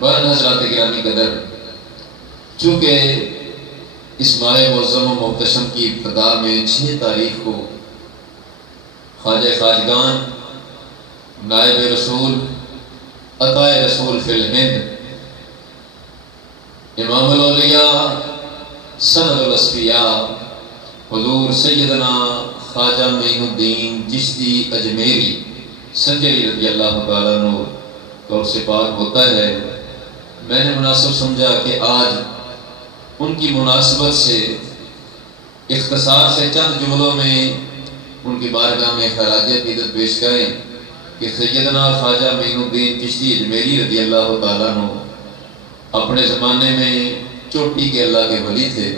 بہرحال حضرات گرامی قدر، چونکہ اس ماہ معظم و محتشم کی ابتدا میں 6 تاریخ کو خواجہ خواجگان نائب رسول عطائے رسول فی الہند امام الاولیاء سند الاصفیاء حضور سیدنا خواجہ معین الدین چشتی اجمیری سنجری رضی اللہ تعالیٰ عنہ طور سے پاک ہوتا ہے، میں نے مناسب سمجھا کہ آج ان کی مناسبت سے اختصار سے چند جملوں میں ان کی بارگاہ میں خراج عقیدت پیش کریں کہ سیدنا خواجہ معین الدین چشتی اجمیری رضی اللہ تعالیٰ عنہ اپنے زمانے میں چوٹی کے اللہ کے ولی تھے۔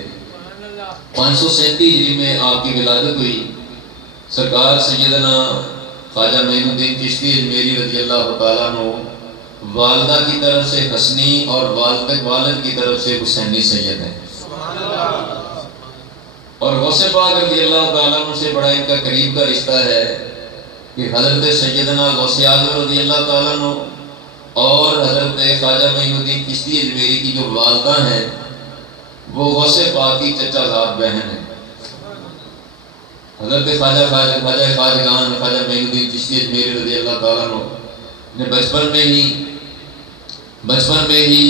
537 ہجری میں آپ کی ولادت ہوئی۔ سرکار سیدنا خواجہ معین الدین چشتی اجمیری رضی اللہ تعالیٰ عنہ والدہ کی طرف سے حسنی اور والد کی طرف سے حسینی سید ہیں، اور غوث پاک رضی اللہ تعالیٰ عنہ سے بڑا ان کا قریب کا رشتہ ہے کہ حضرت سیدنا غوث اعظم رضی اللہ تعالیٰ عنہ اور حضرت خواجہ معین الدین چشتی اجمیری کی جو والدہ ہیں وہ غوث پاک کی چچا زاد بہن ہیں۔ حضرت خواجہ خواجگان خواجہ معین الدین چشتی اجمیری رضی اللہ تعالیٰ عنہ نے بچپن میں ہی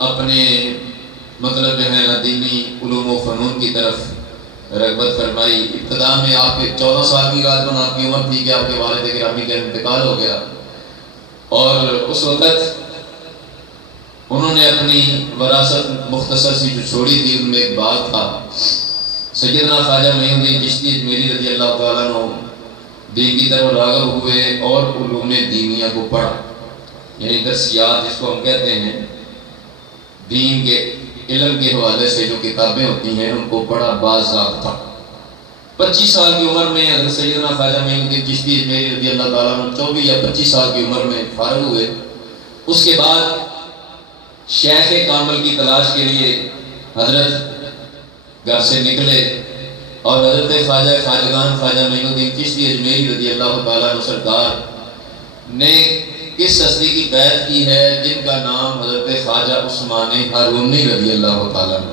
اپنے مطلب جو ہے نا دینی علوم و فنون کی طرف رغبت فرمائی۔ ابتدا میں آپ کے 14 سال کی غالباً آپ کی عمر تھی کہ آپ کے والد گرامی کا انتقال ہو گیا، اور اس وقت انہوں نے اپنی وراثت مختصر سی جو چھوڑی تھی ان میں ایک باغ تھا۔ سیدنا خواجہ معین الدین چشتی اجمیری رضی اللہ تعالیٰ عنہ دین کی طرف راغب ہوئے اور علوم دینیہ کو پڑھا، یعنی درسیات جس کو ہم کہتے ہیں، دین کے علم کے حوالے سے جو کتابیں ہوتی ہیں ان کو پڑھا باضابطہ۔ 25 سال کی عمر میں حضرت سیدنا خواجہ معین الدین چشتی اجمیری رضی اللہ تعالیٰ عنہ 24 یا 25 سال کی عمر میں فارغ ہوئے۔ اس کے بعد شیخ کامل کی تلاش کے لیے حضرت گھر سے نکلے، اور حضرت خواجہ خواجگان خواجہ معین الدین چشتی اجمیری رضی اللہ تعالیٰ عنہ سرکار نے کس ہستی کی بیعت کی ہے جن کا نام حضرت خواجہ عثمان ہارونی رضی اللہ تعالیٰ عنہ۔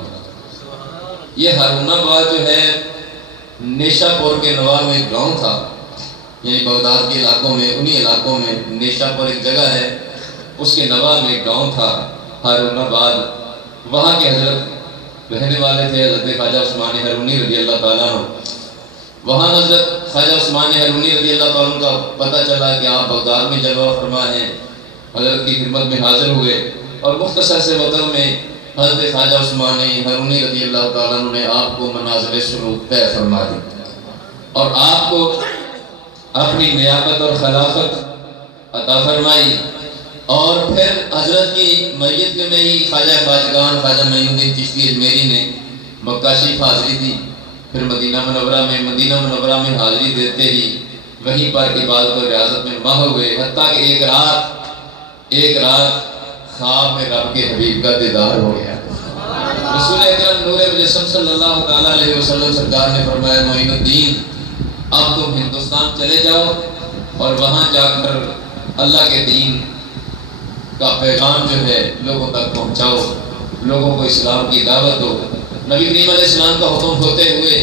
یہ ہارون آباد جو ہے نیشا پور کے نواح میں ایک گاؤں تھا، یعنی بغداد کے علاقوں میں، انہی علاقوں میں نیشا پور ایک جگہ ہے، اس کے نواح میں ایک گاؤں تھا ہارون آباد، وہاں کے حضرت رہنے والے تھے حضرت خواجہ عثمان ہارونی رضی اللہ تعالیٰ عنہ۔ وہاں حضرت خواجہ عثمان ہارونی رضی اللہ تعالیٰ عنہ کا پتہ چلا کہ آپ بغداد میں جلوہ فرما ہیں، حضرت کی خدمت میں حاضر ہوئے، اور مختصر سے وطن میں حضرت خواجہ عثمان ہارونی رضی اللہ تعالیٰ عنہ نے آپ کو منازل سلوک طے فرما دی، اور آپ کو اپنی نیابت اور خلافت عطا فرمائی۔ اور پھر حضرت کی میت میں ہی خواجہ خواجگان خواجہ معین الدین چشتی اجمیری نے مکہ شریف حاضری دی، پھر مدینہ منورہ میں حاضری دیتے ہی وہیں پر عبادت و ریاضت میں ماہر ہوئے، حتیٰ کہ ایک رات خواب میں رب کے حبیب کا دیدار ہو گیا۔ رسول اکرم نور مجسم صلی اللہ تعالیٰ علیہ وسلم سرکار نے فرمایا، معین الدین اب تم ہندوستان چلے جاؤ اور وہاں جا کر اللہ کے دین کا پیغام جو ہے لوگوں تک پہنچاؤ، لوگوں کو اسلام کی دعوت دو۔ نبی کریم علیہ السلام کا حکم ہوتے ہوئے،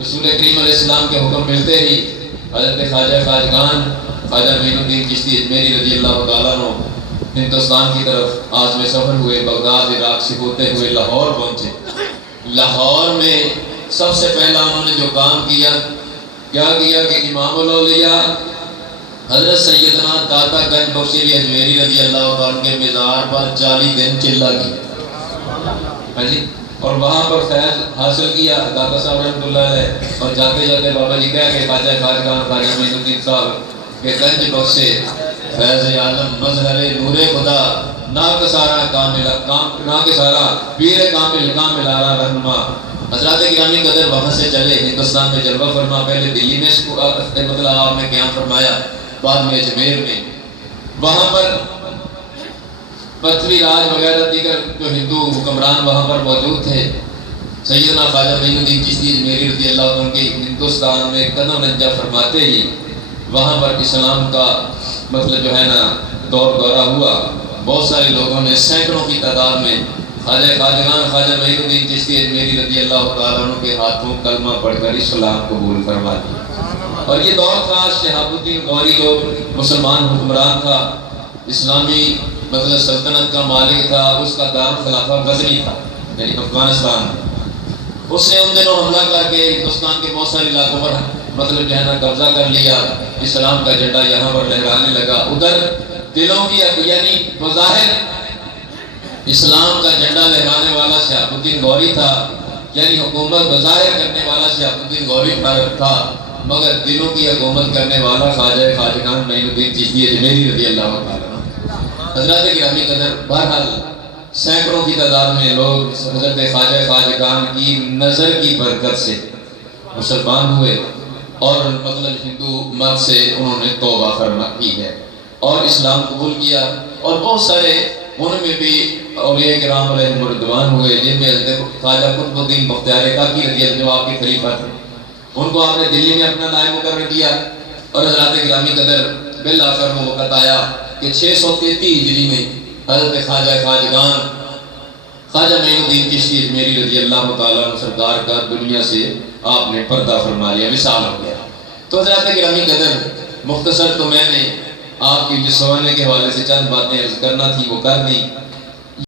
رسول کریم علیہ السلام کے حکم ملتے ہی حضرت خواجہ خواجگان خواجہ معین الدین چشتی اجمیری رضی اللہ تعالیٰ عنہ ہندوستان کی طرف عازم سفر ہوئے، بغداد عراق سے ہوتے ہوئے لاہور پہنچے۔ لاہور میں سب سے پہلا انہوں نے جو کام کیا کہ امام الاولیاء حضرت سیدنا داتا گنج بخش اجمیری رضی اللہ تعالیٰ کے مزار پر 40 دن چلا کی، اور وہاں پر فیض حاصل کیا داتا صاحب رحمۃ اللہ علیہ، اور جاتے جاتے بابا جی کہہ کہ خواجہ خواجگان خواجہ معین الدین صاحب کہ گنج بخش فیض عالم مظہر نور خدا ناکسارا پیر کامل کاملارا رہنما۔ حضرات گرامی قدر وہاں سے چلے ہندوستان میں جلوہ فرما، پہلے دلی میں مطلب آپ نے قیام فرمایا، بعد میں اجمیر میں، وہاں پر پتھوی راج وغیرہ دیگر جو ہندو حکمران وہاں پر موجود تھے۔ سیدنا خواجہ معین الدین چشتی اجمیری رضی اللہ عنہ کی ہندوستان میں قدم رنجہ فرماتے ہی وہاں پر اسلام کا مطلب جو ہے نا دورہ ہوا، بہت سارے لوگوں نے سینکڑوں کی تعداد میں خواجہ خواجگان خواجہ معین الدین چشتی اجمیری رضی اللہ تعالیٰ عنہ کے ہاتھوں کلمہ پڑھ کر اسلام قبول فرما دیا۔ اور یہ دور تھا شہاب الدین غوری جو مسلمان حکمران تھا، اسلامی مطلب سلطنت کا مالک تھا، اس کا دار خلافہ غزنی تھا یعنی افغانستان میں۔ اس نے ان دنوں حملہ کر کے ہندوستان کے بہت سارے علاقوں پر مطلب جو ہے نا قبضہ کر لیا، اسلام کا جھنڈا یہاں پر لہرانے لگا۔ ادھر دلوں کی یعنی بظاہر اسلام کا جھنڈا لہرانے والا شہاب الدین غوری تھا، یعنی حکومت بظاہر کرنے والا شہاب الدین غوری تھا، مگر دلوں کی حکومت کرنے والا خواجہ خواجگان معین الدین چشتی اجمیری رضی اللہ تعالیٰ عنہ۔ حضرات گرامی قدر، بہرحال سینکڑوں کی تعداد میں لوگ حضرت خواجہ خواجگان کی نظر کی برکت سے مسلمان ہوئے اور مطلب ہندو مت سے انہوں نے توبہ فرما کی ہے اور اسلام قبول کیا۔ اور بہت سارے ان میں بھی اولیاء کرام علیہم الرضوان ہوئے، جن میں حضرت خواجہ قطب الدین بختیار کاکی رضی اللہ عنہ جو آپ کے خلیفہ تھے، ان کو آپ نے دلی میں اپنا نائب مقرر کیا۔ اور حضرات گرامی قدر بالآخر وہ وقت آیا کہ 633 ہجری میں حضرت خواجہ خواجگان خواجہ معین الدین چشتی اجمیری رضی اللہ تعالیٰ عنہ سرکار کا دنیا سے آپ نے پردہ فرما لیا، وصال ہو گیا۔ تو حضرات گرامی قدر مختصر تو میں نے آپ کی جس سوانے کے حوالے سے چند باتیں عرض کرنا تھی وہ کر دی۔